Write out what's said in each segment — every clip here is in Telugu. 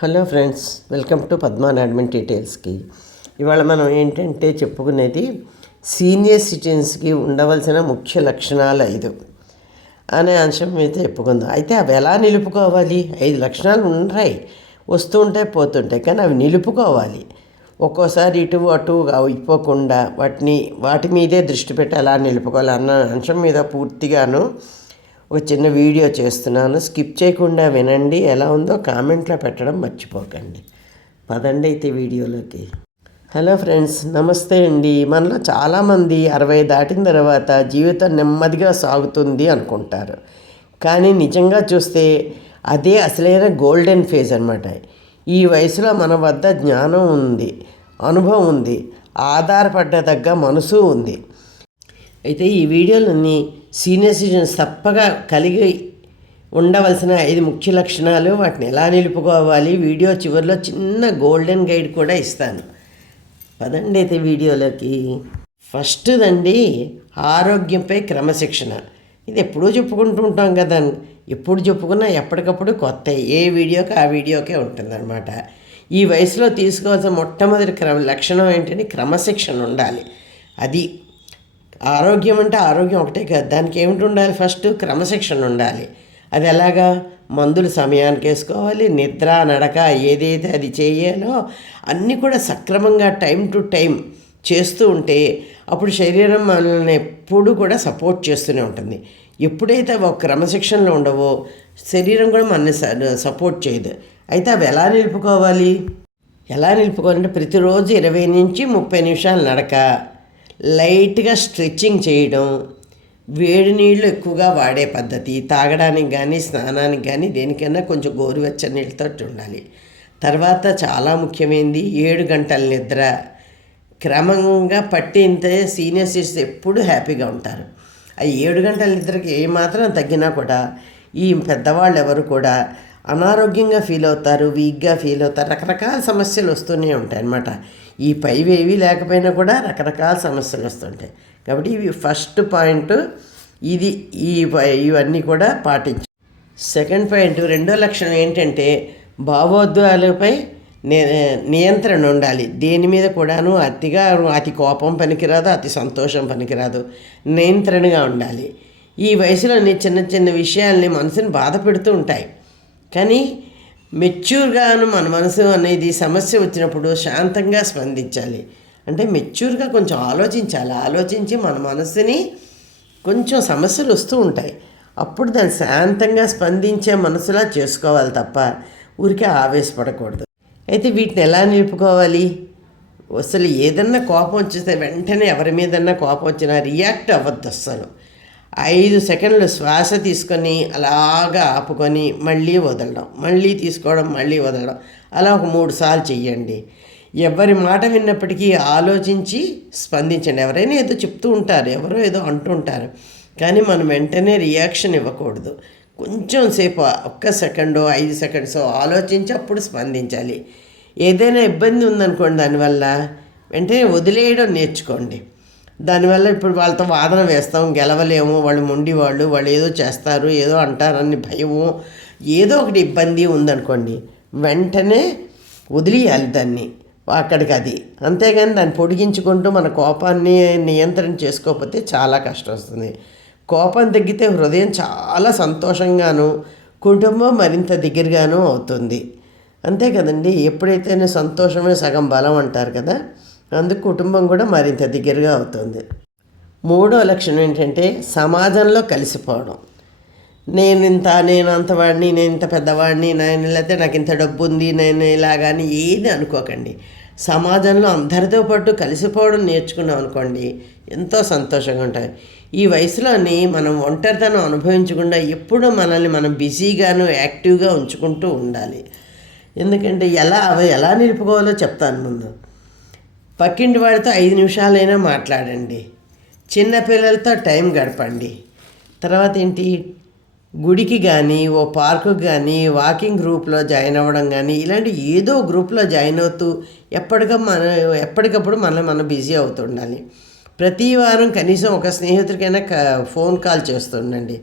హలో ఫ్రెండ్స్ వెల్కమ్ టు పద్మాన్ అడ్మిన్ డీటెయిల్స్కి. ఇవాళ మనం ఏంటంటే చెప్పుకునేది సీనియర్ సిటిజన్స్కి ఉండవలసిన ముఖ్య లక్షణాలు ఐదు అనే అంశం మీద చెప్పుకుందాం. అయితే అవి ఎలా నిలుపుకోవాలి? ఐదు లక్షణాలు ఉన్నాయి వస్తూ ఉంటాయి పోతుంటాయి కానీ అవి నిలుపుకోవాలి. ఒక్కోసారి ఇటు అటు అయిపోకుండా వాటిని వాటి మీదే దృష్టి పెట్టి ఎలా నిలుపుకోవాలి అన్న అంశం మీద పూర్తిగాను ఒక చిన్న వీడియో చేస్తున్నాను. స్కిప్ చేయకుండా వినండి. ఎలా ఉందో కామెంట్లో పెట్టడం మర్చిపోకండి. పదండి అయితే వీడియోలోకి. హలో ఫ్రెండ్స్ నమస్తే అండి. మనలో చాలామంది అరవై దాటిన తర్వాత జీవితం నెమ్మదిగా సాగుతుంది అనుకుంటారు. కానీ నిజంగా చూస్తే అదే అసలైన గోల్డెన్ ఫేజ్ అనమాట ఈ వయసులో మన వద్ద జ్ఞానం ఉంది అనుభవం ఉంది ఆధారపడ్డ తగ్గ మనసు ఉంది. అయితే ఈ వీడియోలన్నీ సీనియర్ సిటిజన్స్ తప్పగా కలిగి ఉండవలసిన ఐదు ముఖ్య లక్షణాలు వాటిని ఎలా నిలుపుకోవాలి? వీడియో చివరిలో చిన్న గోల్డెన్ గైడ్ కూడా ఇస్తాను. పదండి అయితే వీడియోలోకి. ఫస్ట్దండి ఆరోగ్యంపై క్రమశిక్షణ. ఇది ఎప్పుడూ చెప్పుకుంటూ ఉంటాం కదా. ఎప్పుడు చెప్పుకున్నా ఎప్పటికప్పుడు కొత్త ఏ వీడియోకి ఆ వీడియోకే ఉంటుందన్నమాట. ఈ వయసులో తీసుకోవాల్సిన మొట్టమొదటి క్రమ లక్షణం ఏంటంటే క్రమశిక్షణ ఉండాలి. అది ఆరోగ్యం అంటే ఆరోగ్యం ఒకటే కాదు. దానికి ఏమిటి ఉండాలి? ఫస్ట్ క్రమశిక్షణ ఉండాలి. అది ఎలాగా? మందులు సమయానికి వేసుకోవాలి నిద్ర నడక ఏదైతే అది చేయాలో అన్నీ కూడా సక్రమంగా టైం టు టైం చేస్తూ ఉంటే అప్పుడు శరీరం మనల్ని ఎప్పుడు కూడా సపోర్ట్ చేస్తూనే ఉంటుంది. ఎప్పుడైతే ఒక క్రమశిక్షణలో ఉండవో శరీరం కూడా మనల్ని సపోర్ట్ చేయదు. అయితే అవి ఎలా నిలుపుకోవాలి? ఎలా నిలుపుకోవాలంటే ప్రతిరోజు ఇరవై నుంచి ముప్పై నిమిషాలు నడక. లైట్గా స్ట్రెచ్చింగ్ చేయడం వేడి నీళ్ళు ఎక్కువగా వాడే పద్ధతి తాగడానికి కానీ స్నానానికి కానీ దేనికైనా కొంచెం గోరువెచ్చని నీళ్ళతో ఉండాలి. తర్వాత చాలా ముఖ్యమైనది ఏడు గంటల నిద్ర. క్రమంగా పట్టింతే సీనియర్ సిటిజన్స్ ఎప్పుడు హ్యాపీగా ఉంటారు. ఆ ఏడు గంటల నిద్రకి ఏమాత్రం తగ్గినా కూడా ఈ పెద్దవాళ్ళు ఎవరు కూడా అనారోగ్యంగా ఫీల్ అవుతారు వీక్గా ఫీల్ అవుతారు రకరకాల సమస్యలు వస్తూనే ఉంటాయి అన్నమాట ఈ పైవేవి లేకపోయినా కూడా రకరకాల సమస్యలు వస్తుంటాయి. కాబట్టి ఇవి ఫస్ట్ పాయింట్ ఇది ఈ ఇవన్నీ కూడా పాటించు. సెకండ్ పాయింట్ రెండో లక్షణం ఏంటంటే భావోద్వేగాలపై నియంత్రణ ఉండాలి. దేని మీద కూడాను అతిగా అతి కోపం పనికిరాదు అతి సంతోషం పనికిరాదు. నియంత్రణగా ఉండాలి. ఈ వయసులోని చిన్న చిన్న విషయాల్ని మనసుని బాధ పెడుతూ ఉంటాయి. కానీ మెచ్యూర్గాను మన మనసు అనేది సమస్య వచ్చినప్పుడు శాంతంగా స్పందించాలి. అంటే మెచ్యూర్గా కొంచెం ఆలోచించాలి. ఆలోచించి మన మనసుని కొంచెం సమస్యలు వస్తూ ఉంటాయి. అప్పుడు దాన్ని శాంతంగా స్పందించే మనసులా చేసుకోవాలి తప్ప ఊరికే ఆవేశపడకూడదు. అయితే వీటిని ఎలా నిలుపుకోవాలి? అసలు ఏదన్నా కోపం వచ్చేస్తే వెంటనే ఎవరి మీదన్నా కోపం వచ్చినా రియాక్ట్ అవ్వద్దు అస్సలు. ఐదు సెకండ్లు శ్వాస తీసుకొని అలాగా ఆపుకొని మళ్ళీ వదలడం మళ్ళీ తీసుకోవడం మళ్ళీ వదలడం. అలా ఒక మూడు సార్లు చెయ్యండి. ఎవరి మాట విన్నప్పటికీ ఆలోచించి స్పందించండి. ఎవరైనా ఏదో చెప్తూ ఉంటారు ఎవరో ఏదో అంటుంటారు. కానీ మనం వెంటనే రియాక్షన్ ఇవ్వకూడదు. కొంచెం సేపు ఒక్క సెకండో ఐదు సెకండ్సో ఆలోచించి అప్పుడు స్పందించాలి. ఏదైనా ఇబ్బంది ఉందనుకోండి దానివల్ల వెంటనే వదిలేయడం నేర్చుకోండి. దానివల్ల ఇప్పుడు వాళ్ళతో వాదన వేస్తాం గెలవలేము వాళ్ళు మొండి వాళ్ళు వాళ్ళు ఏదో చేస్తారు ఏదో అంటారని భయము ఏదో ఒకటి ఇబ్బంది ఉందనుకోండి వెంటనే వదిలియాలి దాన్ని అక్కడికి అది. అంతేగాని దాన్ని పొడిగించుకుంటూ మన కోపాన్ని నియంత్రణ చేసుకోకపోతే చాలా కష్టం వస్తుంది. కోపం తగ్గితే హృదయం చాలా సంతోషంగాను కుటుంబం మరింత దగ్గరగాను అవుతుంది. అంతే కదండి ఎప్పుడైతే సంతోషమే సగం బలం అంటారు కదా? అందుకు కుటుంబం కూడా మరింత దగ్గరగా అవుతుంది. మూడో లక్షణం ఏంటంటే సమాజంలో కలిసిపోవడం. నేను ఇంత నేను అంతవాడిని నేను ఇంత పెద్దవాడిని నేను లేకపోతే నాకు ఇంత డబ్బు ఉంది నేను ఇలాగాని ఏది అనుకోకండి. సమాజంలో అందరితో పాటు కలిసిపోవడం నేర్చుకున్నాం అనుకోండి ఎంతో సంతోషంగా ఉంటాయి. ఈ వయసులోని మనం ఒంటరితనం అనుభవించకుండా ఎప్పుడూ మనల్ని మనం బిజీగాను యాక్టివ్గా ఉంచుకుంటూ ఉండాలి. ఎందుకంటే ఎలా అవి ఎలా నిలుపుకోవాలో చెప్తాను ముందు. పక్కింటి వాడితో ఐదు నిమిషాలైనా మాట్లాడండి. చిన్నపిల్లలతో టైం గడపండి. తర్వాత ఏంటి? గుడికి కానీ ఓ పార్కు కానీ వాకింగ్ గ్రూప్లో జాయిన్ అవ్వడం కానీ ఇలాంటి ఏదో గ్రూప్లో జాయిన్ అవుతూ ఎప్పటికప్పుడు మన ఎప్పటికప్పుడు మనం మనం బిజీ అవుతుండాలి. ప్రతి వారం కనీసం ఒక స్నేహితుడికైనా ఫోన్ కాల్ చేస్తుండండి.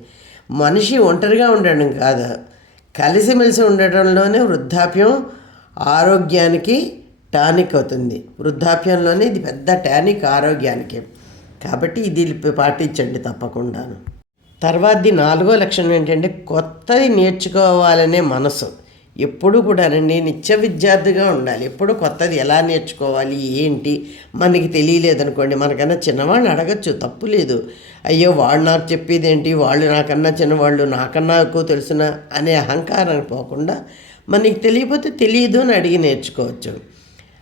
మనిషి ఒంటరిగా ఉండడం కాదు. కలిసిమెలిసి ఉండటంలోనే వృద్ధాప్యం ఆరోగ్యానికి టానిక్ అవుతుంది. వృద్ధాప్యంలోనే ఇది పెద్ద టానిక్ ఆరోగ్యానికి. కాబట్టి ఇది పాటించండి తప్పకుండాను. తర్వాతది నాలుగో లక్షణం ఏంటంటే కొత్తది నేర్చుకోవాలనే మనసు. ఎప్పుడు కూడానండి నిత్య విద్యార్థిగా ఉండాలి. ఎప్పుడు కొత్తది ఎలా నేర్చుకోవాలి ఏంటి? మనకి తెలియలేదనుకోండి మనకన్నా చిన్నవాళ్ళు అడగచ్చు తప్పు లేదు. అయ్యో వాళ్ళు నాకు చెప్పేది ఏంటి వాళ్ళు నాకన్నా చిన్నవాళ్ళు నాకన్నా ఎక్కువ తెలుసునా? అనే అహంకారాన్ని పోకుండా మనకి తెలియకపోతే తెలియదు అని అడిగి నేర్చుకోవచ్చు.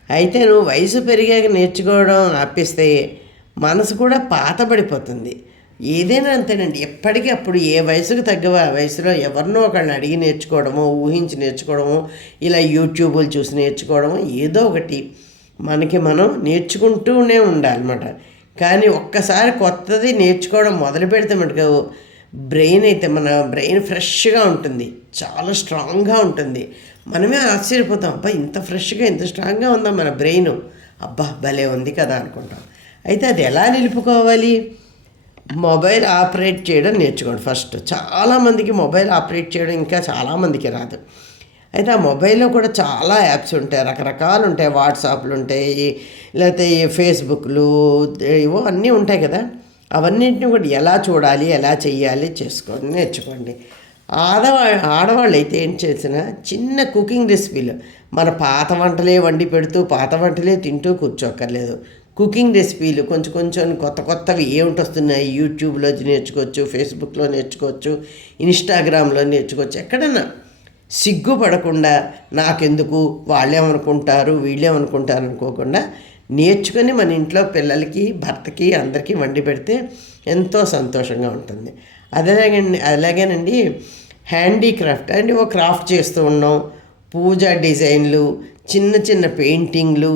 అయితే నువ్వు వయసు పెరిగాక నేర్చుకోవడం ఆపిస్తే మనసు కూడా పాతబడిపోతుంది. ఏదైనా అంతేనండి. ఎప్పటికీ అప్పుడు ఏ వయసుకు తగ్గ వయసులో ఎవరినో ఒకళ్ళని అడిగి నేర్చుకోవడమో ఊహించి నేర్చుకోవడము ఇలా యూట్యూబులు చూసి నేర్చుకోవడము ఏదో ఒకటి మనకి మనం నేర్చుకుంటూనే ఉండాలన్నమాట. కానీ ఒక్కసారి కొత్తది నేర్చుకోవడం మొదలు పెడితే మటుకు బ్రెయిన్ అయితే మన బ్రెయిన్ ఫ్రెష్గా ఉంటుంది. చాలా స్ట్రాంగ్గా ఉంటుంది. మనమే ఆశ్చర్యపోతాం అబ్బా ఇంత ఫ్రెష్గా ఇంత స్ట్రాంగ్గా ఉందా మన బ్రెయిన్? అబ్బా భలే ఉంది కదా అనుకుంటాం. అయితే అది ఎలా నిలుపుకోవాలి? మొబైల్ ఆపరేట్ చేయడం నేర్చుకోండి ఫస్ట్. చాలామందికి మొబైల్ ఆపరేట్ చేయడం ఇంకా చాలామందికి రాదు. అయితే ఆ మొబైల్లో కూడా చాలా యాప్స్ ఉంటాయి రకరకాలు ఉంటాయి. వాట్సాప్లు ఉంటాయి లేకపోతే ఫేస్బుక్లు ఏవో అన్నీ ఉంటాయి కదా. అవన్నింటిని కూడా ఎలా చూడాలి ఎలా చేయాలి చేసుకోండి నేర్చుకోండి. ఆడవా ఆడవాళ్ళు అయితే ఏం చేసినా చిన్న కుకింగ్ రెసిపీలు. మన పాత వంటలే వండి పెడుతూ పాత వంటలే తింటూ కూర్చోక్కర్లేదు. కుకింగ్ రెసిపీలు కొంచెం కొంచెం కొత్త కొత్తవి ఏమిటి వస్తున్నాయి? యూట్యూబ్లో నేర్చుకోవచ్చు ఫేస్బుక్లో నేర్చుకోవచ్చు ఇన్స్టాగ్రామ్లో నేర్చుకోవచ్చు. ఎక్కడన్నా సిగ్గుపడకుండా నాకెందుకు? వాళ్ళేమనుకుంటారు? వీళ్ళేమనుకుంటారు అనుకోకుండా నేర్చుకొని మన ఇంట్లో పిల్లలకి భర్తకి అందరికీ వండి పెడితే ఎంతో సంతోషంగా ఉంటుంది. అదేలాగండి అలాగేనండి హ్యాండీక్రాఫ్ట్ అంటే ఒక క్రాఫ్ట్ చేస్తూ ఉన్నాం. పూజ డిజైన్లు చిన్న చిన్న పెయింటింగ్లు.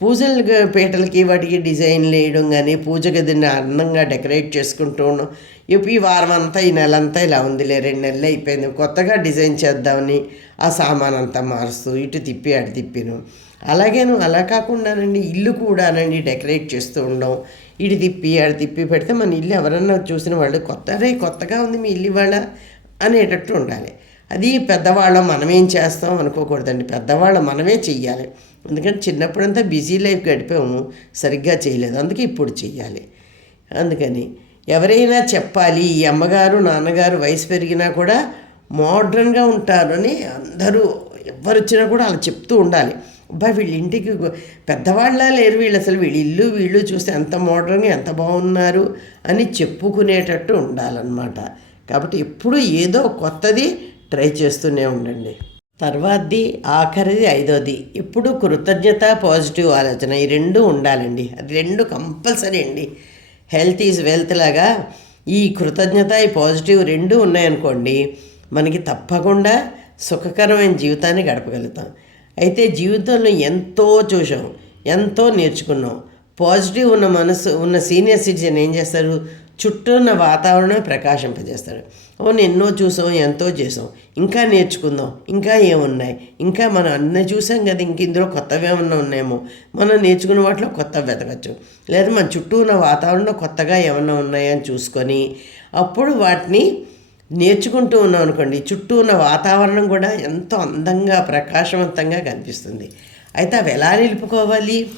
పూజల పీటలకి వాటికి డిజైన్లు వేయడం కానీ పూజ గదిని అందంగా డెకరేట్ చేసుకుంటూ ఉన్నాం. ఇప్పుడు ఈ వారం అంతా ఈ నెల అంతా ఇలా ఉందిలే. రెండు నెలలు అయిపోయింది. కొత్తగా డిజైన్ చేద్దామని ఆ సామాన్ అంతా మారుస్తూ ఇటు తిప్పి అటు తిప్పిను. అలాగే నువ్వు అలా కాకుండానండి ఇల్లు కూడానండి డెకరేట్ చేస్తూ ఉండడం ఇటు తిప్పి అటు తిప్పి పెడితే మన ఇల్లు ఎవరన్నా చూసిన వాళ్ళు కొత్త రే కొత్తగా ఉంది మీ ఇల్లు ఇవాళ. అనేటట్టు ఉండాలి. అది పెద్దవాళ్ళం మనమేం చేస్తాం అనుకోకూడదండి. పెద్దవాళ్ళం మనమే చెయ్యాలి. ఎందుకంటే చిన్నప్పుడంతా బిజీ లైఫ్ గడిపాము. సరిగ్గా చేయలేదు. అందుకే ఇప్పుడు చెయ్యాలి. అందుకని ఎవరైనా చెప్పాలి ఈ అమ్మగారు నాన్నగారు వయసు పెరిగినా కూడా మోడ్రన్గా ఉంటారని అందరూ ఎవరు వచ్చినా కూడా అలా చెప్తూ ఉండాలి. అబ్బాయి వీళ్ళ ఇంటికి పెద్దవాళ్ళ లేరు వీళ్ళు అసలు. వీళ్ళ ఇల్లు వీళ్ళు చూస్తే ఎంత మోడ్రన్గా ఎంత బాగున్నారు అని చెప్పుకునేటట్టు ఉండాలన్నమాట. కాబట్టి ఎప్పుడు ఏదో కొత్తది ట్రై చేస్తూనే ఉండండి. తర్వాతది ఆఖరిది ఐదోది. ఇప్పుడు కృతజ్ఞత పాజిటివ్ ఆలోచన ఈ రెండు ఉండాలండి. అది రెండు కంపల్సరీ అండి. హెల్త్ ఈజ్ వెల్త్ లాగా ఈ కృతజ్ఞత ఈ పాజిటివ్ రెండు ఉన్నాయనుకోండి మనకి తప్పకుండా సుఖకరమైన జీవితాన్ని గడపగలుగుతాం. అయితే జీవితంలో ఎంతో చూసాం ఎంతో నేర్చుకున్నాం. పాజిటివ్ ఉన్న మనసు ఉన్న సీనియర్ సిటిజన్ ఏం చేస్తారు? చుట్టూ ఉన్న వాతావరణమే ప్రకాశింపజేస్తాడు. అవును ఎన్నో చూసాం ఎంతో చేసాం. ఇంకా నేర్చుకుందాం ఇంకా ఏమున్నాయి? ఇంకా మనం అన్నీ చూసాం కదా ఇంక ఇందులో కొత్తవి ఏమన్నా ఉన్నాయేమో. మనం నేర్చుకున్న వాటిలో కొత్త వెతకచ్చు. లేదా మన చుట్టూ ఉన్న వాతావరణంలో కొత్తగా ఏమన్నా ఉన్నాయని చూసుకొని అప్పుడు వాటిని నేర్చుకుంటూ ఉన్నాం అనుకోండి. చుట్టూ ఉన్న వాతావరణం కూడా ఎంతో అందంగా ప్రకాశవంతంగా కనిపిస్తుంది. అయితే అవి ఎలా నిలుపుకోవాలి?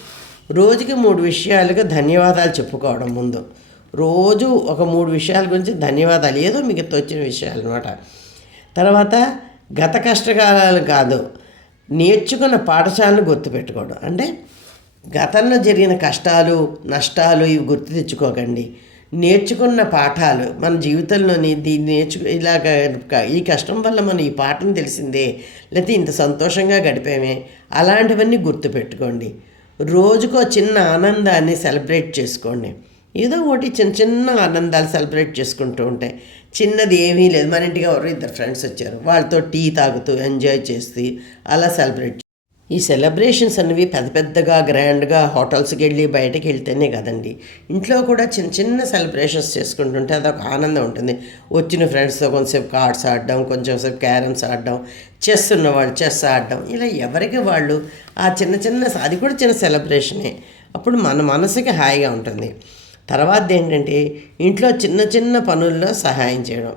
రోజుకి మూడు విషయాలుగా ధన్యవాదాలు చెప్పుకోవడం ముందు. రోజు ఒక మూడు విషయాల గురించి ధన్యవాదాలు. ఏదో మీకు వచ్చిన విషయాలు అనమాట తర్వాత గత కష్టకాలాలు కాదు నేర్చుకున్న పాఠశాలను గుర్తుపెట్టుకోవడం. అంటే గతంలో జరిగిన కష్టాలు నష్టాలు ఇవి గుర్తు తెచ్చుకోకండి. నేర్చుకున్న పాఠాలు మన జీవితంలోని దీన్ని నేర్చు ఇలాగ ఈ కష్టం వల్ల మనం ఈ పాఠం తెలిసిందే లేకపోతే ఇంత సంతోషంగా గడిపామే అలాంటివన్నీ గుర్తుపెట్టుకోండి. రోజుకో చిన్న ఆనందాన్ని సెలబ్రేట్ చేసుకోండి. ఏదో ఒకటి చిన్న చిన్న ఆనందాలు సెలబ్రేట్ చేసుకుంటూ ఉంటాయి చిన్నది ఏమీ లేదు. మన ఇంటికి ఎవరు ఇద్దరు ఫ్రెండ్స్ వచ్చారు. వాళ్ళతో టీ తాగుతూ ఎంజాయ్ చేస్తూ అలా సెలబ్రేట్ ఈ సెలబ్రేషన్స్ అనేవి పెద్ద పెద్దగా గ్రాండ్గా హోటల్స్కి వెళ్ళి బయటకు వెళ్తేనే కదండి. ఇంట్లో కూడా చిన్న చిన్న సెలబ్రేషన్స్ చేసుకుంటుంటే అదొక ఆనందం ఉంటుంది. వచ్చిన ఫ్రెండ్స్తో కొంచెంసేపు కార్డ్స్ ఆడడం కొంచెం సేపు క్యారమ్స్ ఆడడం చెస్ ఉన్నవాళ్ళు చెస్ ఆడడం ఇలా ఎవరికి వాళ్ళు ఆ చిన్న చిన్న అది కూడా చిన్న సెలబ్రేషనే. అప్పుడు మన మనసుకి హాయిగా ఉంటుంది. తర్వాత ఏంటంటే ఇంట్లో చిన్న చిన్న పనుల్లో సహాయం చేయడం.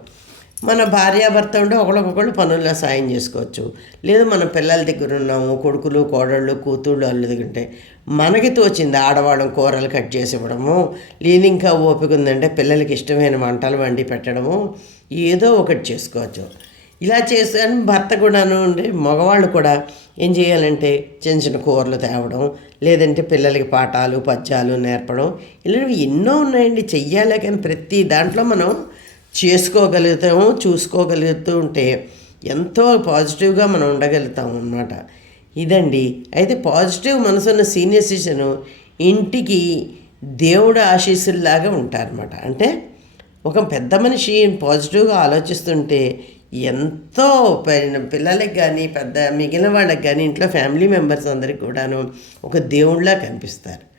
మన భార్యాభర్త ఉంటే ఒకళ్ళకొకళ్ళు పనుల్లో సాయం చేసుకోవచ్చు. లేదు మన పిల్లల దగ్గర ఉన్నాము కొడుకులు కోడళ్ళు కూతుళ్ళు అల్లు దగ్గర ఉంటే మనకి తోచింది ఆడవాళ్ళం కూరలు కట్ చేసి ఇవ్వడము లేదు ఇంకా ఓపిక ఉందంటే పిల్లలకి ఇష్టమైన వంటలు వండి పెట్టడము ఏదో ఒకటి చేసుకోవచ్చు. ఇలా చేసాను భర్త కూడాను ఉండే మగవాళ్ళు కూడా ఏం చేయాలంటే చిన్న చిన్న కూరలు తేవడం లేదంటే పిల్లలకి పాఠాలు పద్యాలు నేర్పడం ఇలాంటివి ఎన్నో ఉన్నాయండి. చెయ్యాలి కానీ ప్రతి దాంట్లో మనం చేసుకోగలుగుతాము చూసుకోగలుగుతూ ఉంటే ఎంతో పాజిటివ్గా మనం ఉండగలుగుతాం అన్నమాట. ఇదండి. అయితే పాజిటివ్ మనసున్న సీనియర్ సిటిజన్ ఇంటికి దేవుడు ఆశీస్సుల్లాగా ఉంటారన్నమాట. అంటే ఒక పెద్ద మనిషి పాజిటివ్గా ఆలోచిస్తుంటే ఎంతో పైన పిల్లలకి కానీ పెద్ద మిగిలిన వాళ్ళకి కానీ ఇంట్లో ఫ్యామిలీ మెంబర్స్ అందరికి కూడాను ఒక దేవుళ్ళ కనిపిస్తారు.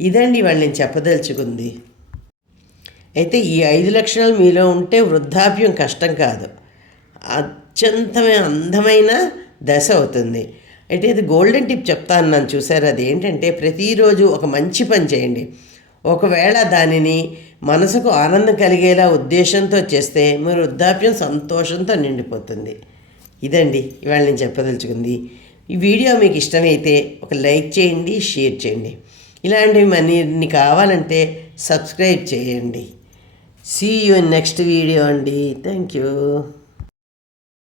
ఇదండి వాళ్ళు నేను చెప్పదలుచుకుంది. అయితే ఈ ఐదు లక్షణాలు మీలో ఉంటే వృద్ధాప్యం కష్టం కాదు. అత్యంతమైన అందమైన దశ అవుతుంది. అయితే ఇది గోల్డెన్ టిప్ చెప్తాను నన్ను చూసారు? అది ఏంటంటే ప్రతిరోజు ఒక మంచి పని చేయండి. ఒకవేళ దానిని మనసుకు ఆనందం కలిగేలా ఉద్దేశంతో చేస్తే మీ వృద్ధాప్యం సంతోషంతో నిండిపోతుంది. ఇదండి ఇవాళ నేను చెప్పదలుచుకుంది. ఈ వీడియో మీకు ఇష్టమైతే ఒక లైక్ చేయండి షేర్ చేయండి. ఇలాంటివి మనీ కావాలంటే సబ్స్క్రైబ్ చేయండి. సీ యూ నెక్స్ట్ వీడియో అండి. Thank you